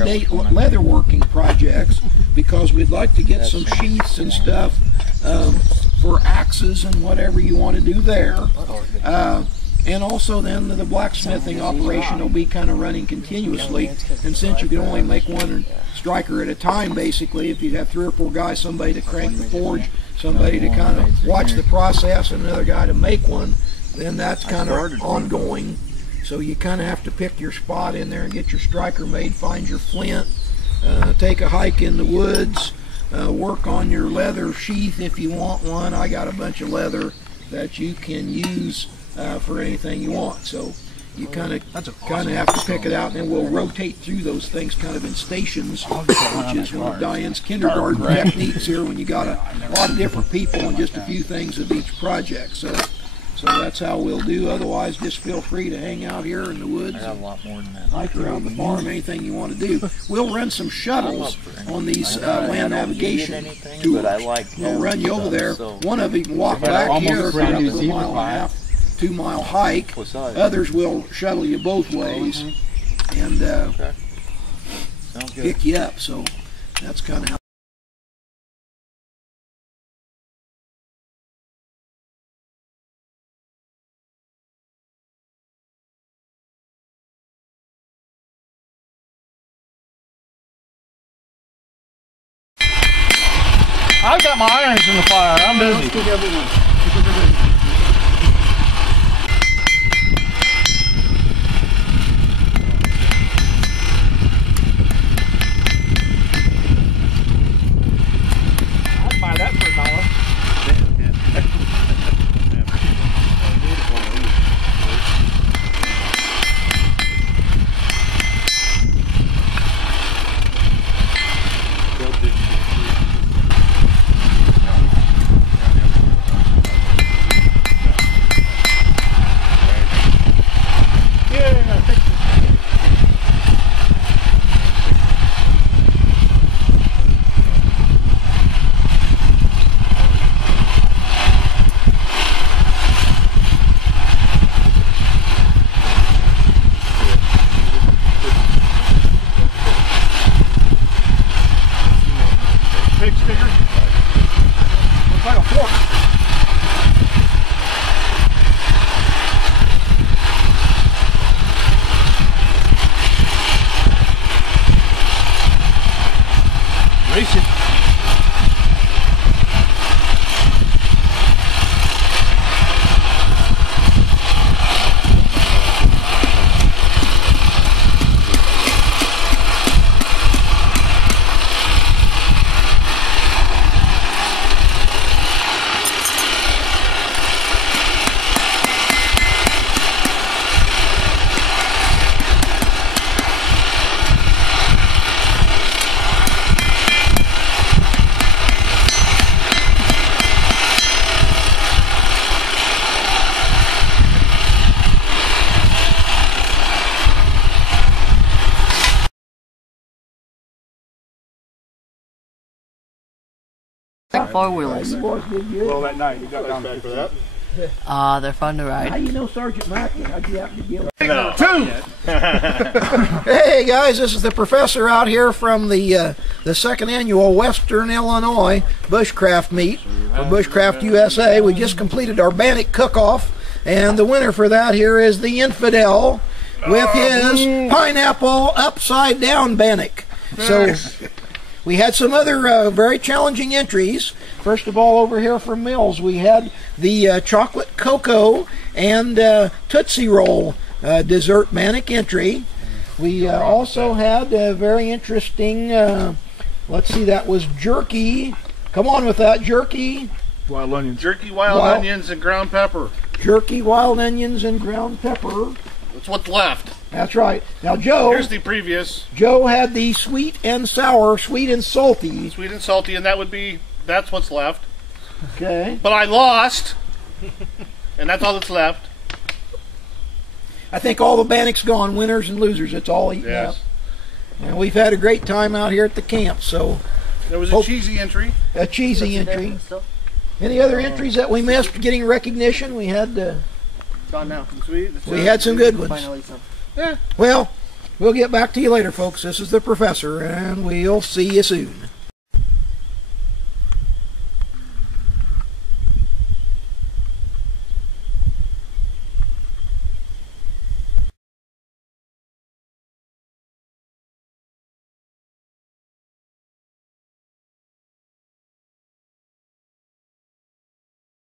date leatherworking projects, because we'd like to get some sheaths and stuff for axes and whatever you want to do there. And also then the blacksmithing operation will be kind of running continuously, and since you can only make one striker at a time, basically, if you have 3 or 4 guys, somebody to crank the forge, somebody to kind of watch the process, and another guy to make one, then that's kind of ongoing. So you kind of have to pick your spot in there and get your striker made, find your flint, take a hike in the woods, work on your leather sheath if you want one. I got a bunch of leather that you can use for anything you want. So you kind of have to pick it out, and then we'll rotate through those things kind of in stations, which is one of Diane's kindergarten techniques here, when you got a lot of different people and just a few things of each project. So that's how we'll do. Otherwise, just feel free to hang out here in the woods, hike around the farm, anything you want to do. We'll run some shuttles on these land navigation tours. We'll run you over there. One of you can walk back here for up to a mile and a half, 2-mile hike. Others will shuttle you both ways and pick you up. So that's kind of how. I've got my irons in the fire. I'm busy. I'd buy that for $1. Four-wheelers. Well, that night we got down for that. They're fun to ride. How you know Sergeant Mackey? How'd you happen to get Two! Hey guys, this is the professor out here from the second annual Western Illinois Bushcraft meet for Bushcraft USA. We just completed our Bannock cook-off, and the winner for that here is the Infidel with his pineapple upside down Bannock. So we had some other very challenging entries. First of all, over here from Mills, we had the chocolate cocoa and Tootsie Roll dessert Bannock entry. We also had a very interesting, let's see, that was jerky. Come on with that, jerky. Wild onions. Jerky, wild onions, and ground pepper. Jerky, wild onions, and ground pepper. That's what's left. That's right. Now, Joe. Here's the previous. Joe had the sweet and sour, sweet and salty. Sweet and salty, and that's what's left. Okay. But I lost, and that's all that's left. I think all the Bannocks gone, winners and losers. It's all eaten up. And we've had a great time out here at the camp. So there was a cheesy entry. A cheesy entry. Any other entries that we missed getting recognition? We had. Gone now. Sweet. We had some good ones. Yeah. Well, We'll get back to you later, folks. This is the professor, and we'll see you soon.